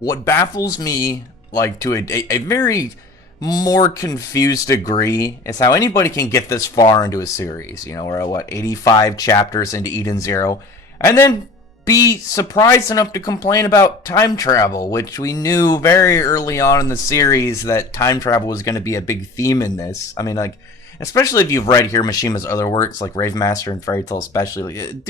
what baffles me, like, to a very more confused degree is how anybody can get this far into a series. You know, we're at, what, 85 chapters into Eden Zero, and then be surprised enough to complain about time travel, which we knew very early on in the series that time travel was going to be a big theme in this. I mean, like, especially if you've read Hiromishima's other works, like Rave Master and Fairy Tail especially, like,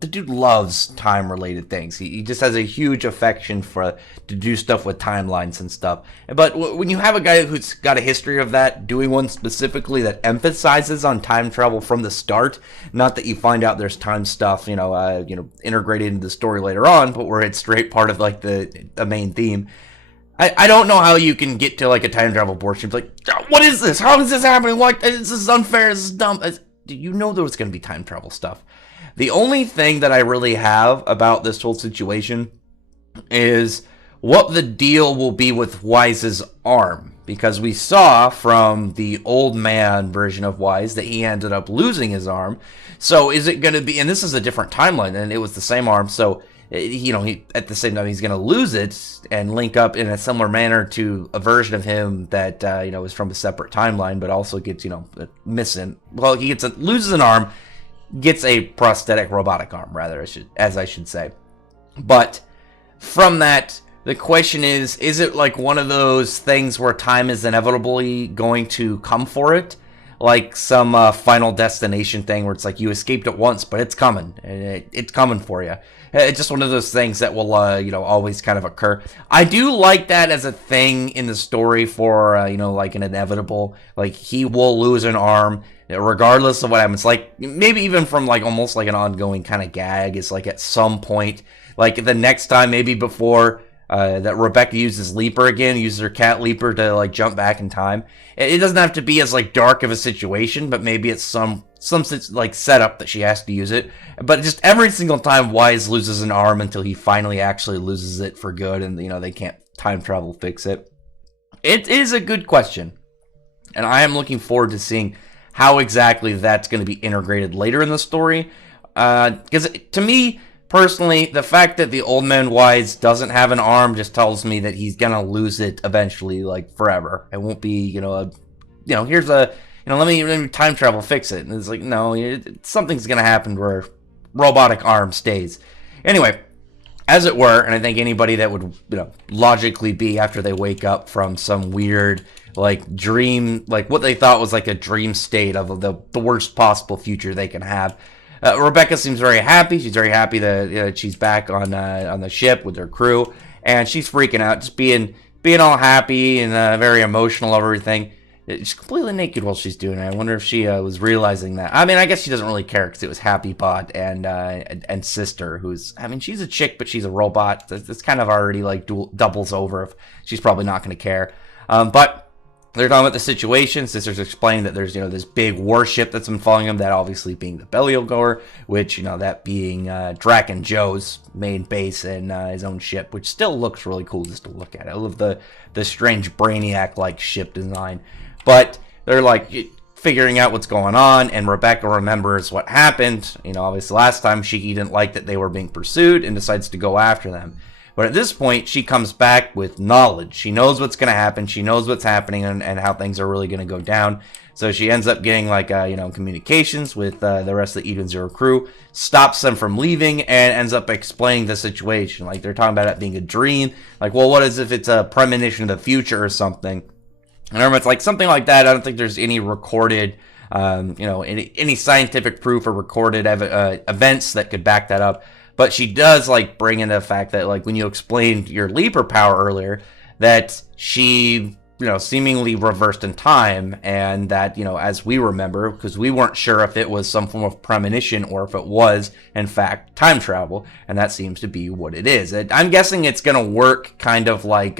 the dude loves time-related things. He just has a huge affection to do stuff with timelines and stuff. But when you have a guy who's got a history of that, doing one specifically that emphasizes on time travel from the start, not that you find out there's time stuff, integrated into the story later on, but where it's straight part of, like, the main theme. I don't know how you can get to, like, a time travel portion. It's like, what is this? How is this happening? What? This is unfair. This is dumb. You know there was going to be time travel stuff. The only thing that I really have about this whole situation is what the deal will be with Weiss's arm. Because we saw from the old man version of Weisz that he ended up losing his arm. So is it going to be, and this is a different timeline, and it was the same arm, so he at the same time he's going to lose it and link up in a similar manner to a version of him that is from a separate timeline, but also gets missing. Well, he loses an arm, gets a prosthetic robotic arm, rather, I should say. But from that, the question is it like one of those things where time is inevitably going to come for it? Like some Final Destination thing where it's like you escaped it once, but it's coming. And it's coming for you. It's just one of those things that will, always kind of occur. I do like that as a thing in the story for, like an inevitable. Like, he will lose an arm regardless of what happens. Like, maybe even from, like, almost like an ongoing kind of gag. It's like at some point, like the next time, maybe before that Rebecca uses Leaper again, uses her cat Leaper to, like, jump back in time. It doesn't have to be as, like, dark of a situation, but maybe it's some like setup that she has to use it. But just every single time Weisz loses an arm until he finally actually loses it for good, and they can't time travel fix it. It is a good question, and I am looking forward to seeing how exactly that's going to be integrated later in the story. Because to me personally, the fact that the old man Weisz doesn't have an arm just tells me that he's gonna lose it eventually, like forever. It won't be, here's a, let me time travel fix it. And it's like, no, something's gonna happen where robotic arm stays. Anyway, as it were, and I think anybody that would, logically be after they wake up from some weird, like, dream, like what they thought was like a dream state of the worst possible future they can have. Rebecca seems very happy. She's very happy that she's back on the ship with her crew, and she's freaking out, just being all happy and very emotional over everything. She's completely naked while she's doing it. I wonder if she was realizing that. I mean, I guess she doesn't really care because it was Happy Bot and Sister, she's a chick, but she's a robot. That's kind of already like doubles over if she's probably not going to care. But they're talking about the situation. Sister's explaining that there's, this big warship that's been following him, that obviously being the Belial Goer, which, that being Drac and Joe's main base and his own ship, which still looks really cool just to look at. I love the strange Brainiac-like ship design. But they're, like, figuring out what's going on, and Rebecca remembers what happened. Obviously last time Shiki didn't like that they were being pursued and decides to go after them. But at this point, she comes back with knowledge. She knows what's going to happen. She knows what's happening and how things are really going to go down. So she ends up getting, like, communications with the rest of the Eden Zero crew, stops them from leaving, and ends up explaining the situation. Like, they're talking about it being a dream. Like, well, what is if it's a premonition of the future or something? And I remember it's like something like that. I don't think there's any recorded, any scientific proof or recorded events that could back that up. But she does, like, bring in the fact that, like, when you explained your Leaper power earlier, that she, seemingly reversed in time, and that, as we remember, because we weren't sure if it was some form of premonition or if it was, in fact, time travel, and that seems to be what it is. I'm guessing it's going to work kind of like,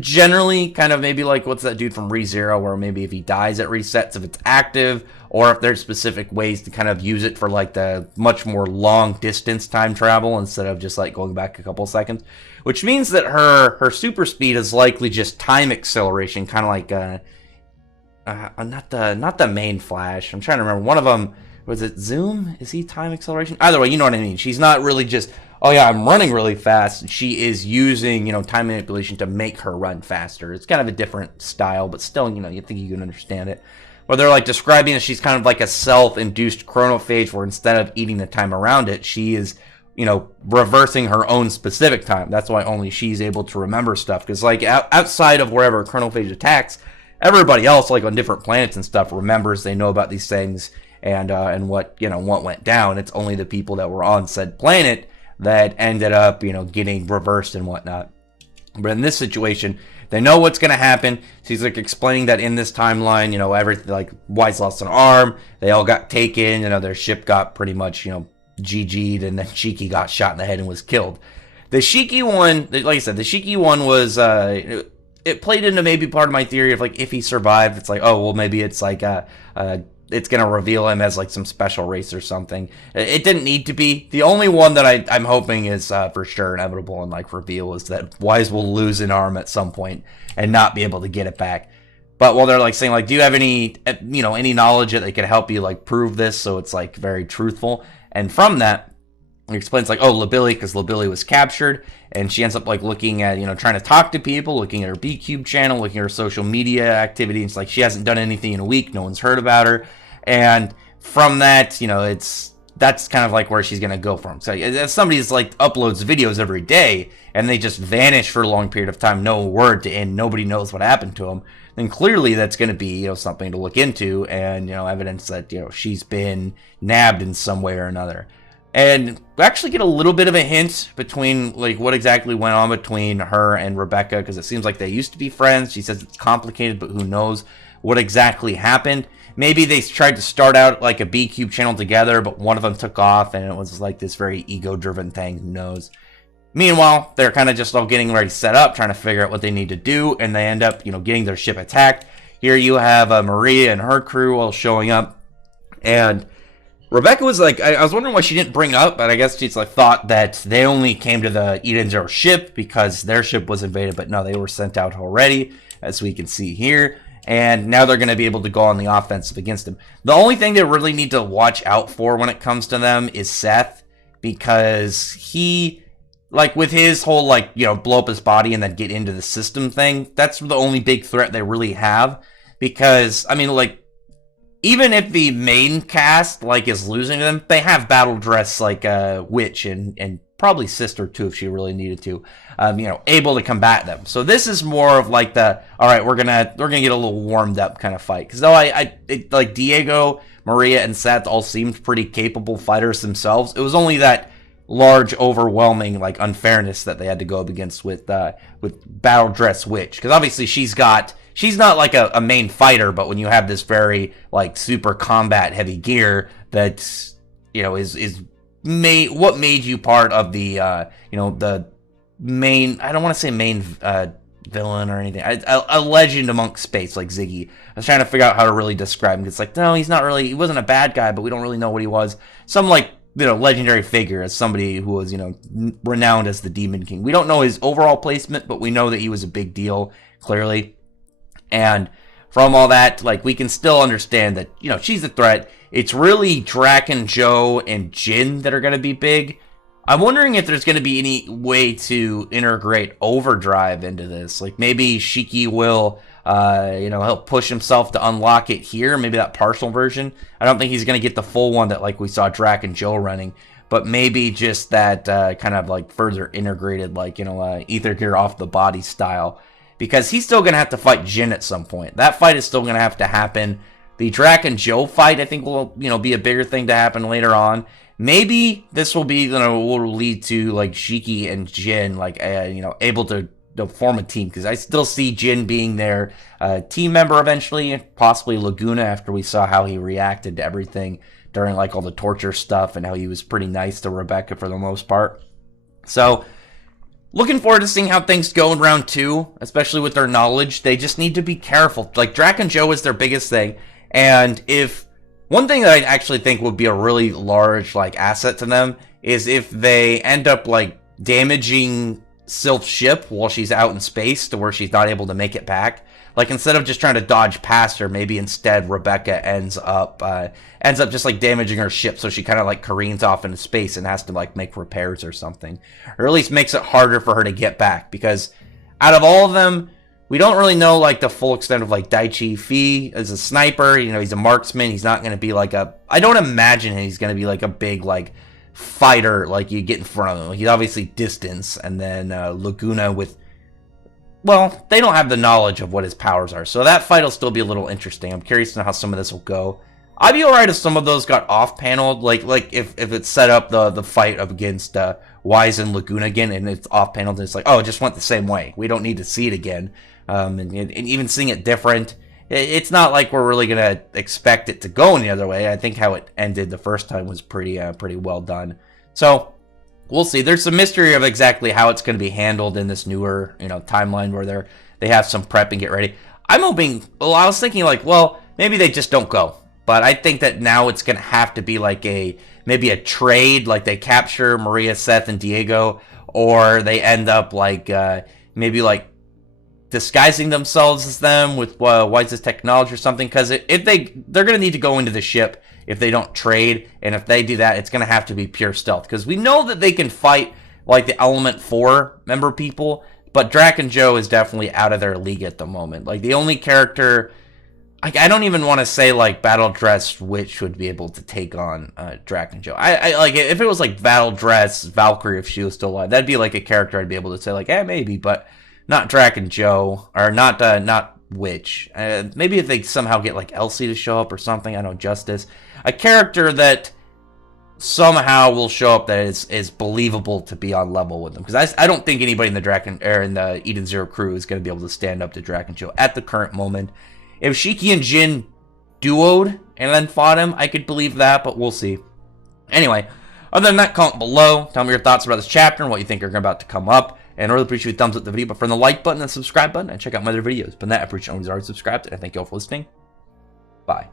generally, kind of maybe like, what's that dude from ReZero, where maybe if he dies it resets if it's active, or if there's specific ways to kind of use it for, like, the much more long distance time travel instead of just, like, going back a couple seconds. Which means that her super speed is likely just time acceleration, kind of like not the main Flash. I'm trying to remember. One of them, was it Zoom? Is he time acceleration? Either way, you know what I mean. She's not really just oh yeah, I'm running really fast. She is using, time manipulation to make her run faster. It's kind of a different style, but still, you think you can understand it. Where they're like describing that she's kind of like a self-induced chronophage, where instead of eating the time around it, she is, reversing her own specific time. That's why only she's able to remember stuff. Because like outside of wherever chronophage attacks, everybody else, like on different planets and stuff, remembers. They know about these things and what what went down. It's only the people that were on said planet that ended up getting reversed and whatnot. But in this situation, they know what's going to happen. She's like explaining that in this timeline, everything, like Weisz lost an arm, they all got taken, their ship got pretty much, GG'd, and then Shiki got shot in the head and was killed. The Shiki one, like I said, the Shiki one was, it played into maybe part of my theory of like if he survived, it's like, oh, well, maybe it's like it's going to reveal him as like some special race or something. It didn't need to be. The only one that I'm hoping is for sure inevitable and like reveal is that Weisz will lose an arm at some point and not be able to get it back. But while they're like saying like, do you have any any knowledge that they could help you like prove this, so it's like very truthful? And from that, he explains like, oh, Labili, because Labili was captured, and she ends up like looking at, trying to talk to people, looking at her B-Cube channel, looking at her social media activity. It's like she hasn't done anything in a week. No one's heard about her. And from that, that's kind of like where she's going to go from. So if somebody's like uploads videos every day and they just vanish for a long period of time, no word to end, nobody knows what happened to them, then clearly that's going to be, something to look into and, evidence that, she's been nabbed in some way or another. And we actually get a little bit of a hint between like what exactly went on between her and Rebecca, because it seems like they used to be friends. She says it's complicated, but who knows what exactly happened. Maybe they tried to start out like a B-Cube channel together, but one of them took off and it was like this very ego-driven thing. Who knows? Meanwhile, they're kind of just all getting ready to set up, trying to figure out what they need to do, and they end up, getting their ship attacked. Here you have Maria and her crew all showing up, and Rebecca was like, I was wondering why she didn't bring up, but I guess she's like thought that they only came to the Eden Zero ship because their ship was invaded, but no, they were sent out already, as we can see here. And now they're going to be able to go on the offensive against him. The only thing they really need to watch out for when it comes to them is Seth, because he, like with his whole like, blow up his body and then get into the system thing, that's the only big threat they really have. Because, I mean, like, even if the main cast, like, is losing to them, they have battle dress, like, Witch and probably Sister, too, if she really needed to, able to combat them. So this is more of, like, the, all right, we're gonna get a little warmed up kind of fight. Because though like, Diego, Maria, and Seth all seemed pretty capable fighters themselves, it was only that large, overwhelming, like, unfairness that they had to go up against with battle dress Witch. Because obviously she's not like a main fighter, but when you have this very like super combat heavy gear that is what made you part of the the main, I don't want to say main villain or anything, a legend amongst space like Ziggy. I was trying to figure out how to really describe him. It's like, no, he wasn't a bad guy, but we don't really know what he was. Some like legendary figure as somebody who was renowned as the Demon King. We don't know his overall placement, but we know that he was a big deal clearly. And from all that, like, we can still understand that, she's a threat. It's really Draken, Joe, and Jin that are going to be big. I'm wondering if there's going to be any way to integrate Overdrive into this. Like, maybe Shiki will, help push himself to unlock it here. Maybe that partial version. I don't think he's going to get the full one that, like, we saw Draken, Joe running. But maybe just that kind of, like, further integrated, like, Ether Gear off the body style. Because he's still going to have to fight Jin at some point. That fight is still going to have to happen. The Draken Joe fight, I think, will, be a bigger thing to happen later on. Maybe this will be, will lead to, like, Shiki and Jin, like, able to form a team. Because I still see Jin being their team member eventually. Possibly Laguna, after we saw how he reacted to everything during, like, all the torture stuff. And how he was pretty nice to Rebecca for the most part. So, looking forward to seeing how things go in round 2, especially with their knowledge. They just need to be careful. Like, Draken Joe is their biggest thing. And if one thing that I actually think would be a really large, like, asset to them is if they end up, like, damaging Sylph's ship while she's out in space to where she's not able to make it back. Like, instead of just trying to dodge past her, maybe instead Rebecca ends up just like damaging her ship, so she kind of like careens off into space and has to like make repairs or something, or at least makes it harder for her to get back. Because out of all of them, we don't really know like the full extent of like Daichi Fee as a sniper. You know, he's a marksman. He's not going to be like I don't imagine he's going to be like a big like fighter like you get in front of him. He's obviously distance, and then Laguna with, well, they don't have the knowledge of what his powers are, so that fight will still be a little interesting. I'm curious to know how some of this will go. I'd be alright if some of those got off-paneled, like if it's set up the fight up against Weisz and Laguna again, and it's off-paneled, and it's like, oh, it just went the same way. We don't need to see it again. And even seeing it different, it's not like we're really going to expect it to go in the other way. I think how it ended the first time was pretty well done. So we'll see. There's some mystery of exactly how it's going to be handled in this newer, timeline where they have some prep and get ready. I'm hoping. Well, I was thinking like, well, maybe they just don't go. But I think that now it's going to have to be like maybe a trade, like they capture Maria, Seth, and Diego, or they end up like maybe like disguising themselves as them with Weisz's technology or something. Because if they're going to need to go into the ship if they don't trade, and if they do that, it's going to have to be pure stealth. Because we know that they can fight like the Element 4 member people, but Drac and Joe is definitely out of their league at the moment. Like the only character, I don't even want to say like Battle Dress Witch would be able to take on Drac and Joe. I like if it was like Battle Dress Valkyrie, if she was still alive, that'd be like a character I'd be able to say like, maybe, but not Drac and Joe, or not Witch. Maybe if they somehow get like Elsie to show up or something, I don't know, Justice. A character that somehow will show up that is believable to be on level with them. Because I don't think anybody in the Eden Zero crew is going to be able to stand up to Drac and Joe at the current moment. If Shiki and Jin duoed and then fought him, I could believe that, but we'll see. Anyway, other than that, comment below. Tell me your thoughts about this chapter and what you think are about to come up. And I really appreciate you thumbs up the video, but from the like button and subscribe button, and check out my other videos. But that, I appreciate you always subscribed, and I thank you all for listening. Bye.